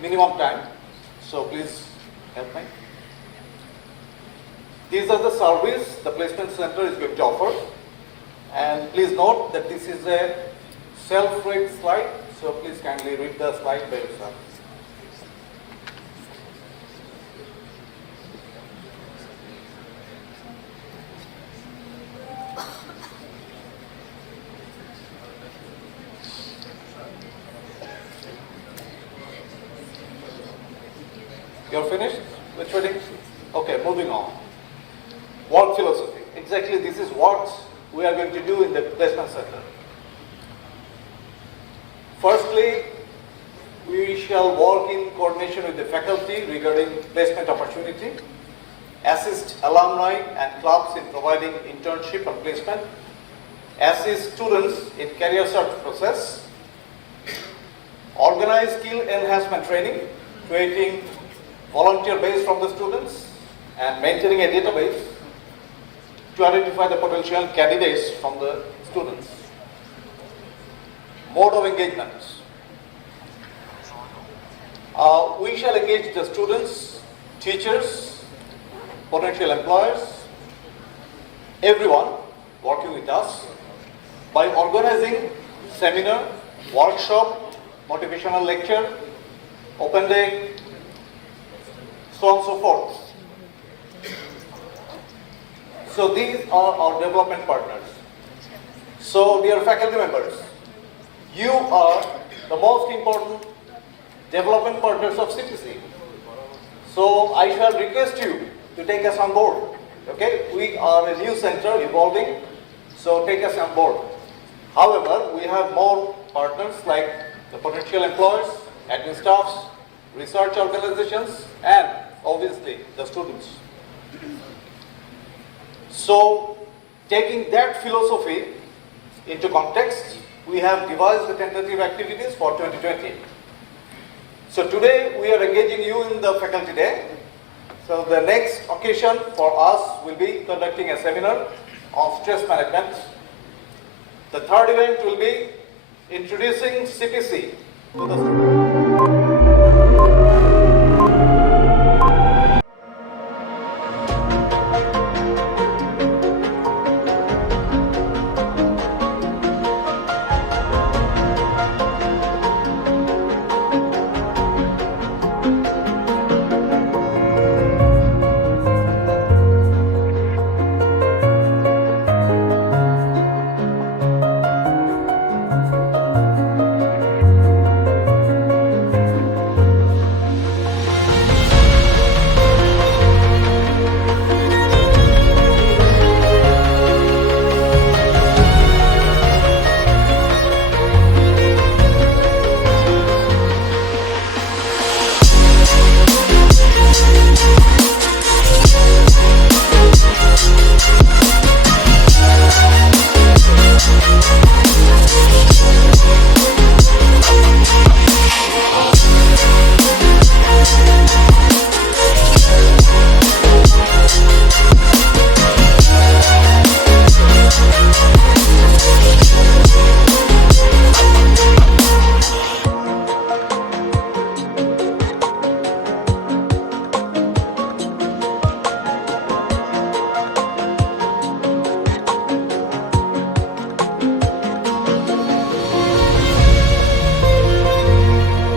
minimum time, so please help me. These are the services the placement center is going to offer. And please note that this is a self-read slide, so please kindly read the slide by yourself. You're finished with reading? Okay, moving on. Work philosophy. Exactly this is what we are going to do in the placement center. Firstly, we shall work in coordination with the faculty regarding placement opportunity, assist alumni and clubs in providing internship and placement, assist students in career search process, organize skill enhancement training, creating volunteer base from the students, and maintaining a database to identify the potential candidates from the students. Mode of engagement. We shall engage the students, teachers, potential employers, everyone working with us by organizing seminar, workshop, motivational lecture, open day, so on and so forth. So these are our development partners. So dear faculty members, you are the most important development partners of CPC. So I shall request you to take us on board. Okay, we are a new center evolving, so take us on board. However, we have more partners like the potential employers, admin staffs, research organizations, and obviously the students. So, taking that philosophy into context, we have devised the tentative activities for 2020. So today we are engaging you in the faculty day. So the next occasion for us will be conducting a seminar on stress management. The third event will be introducing CPC to the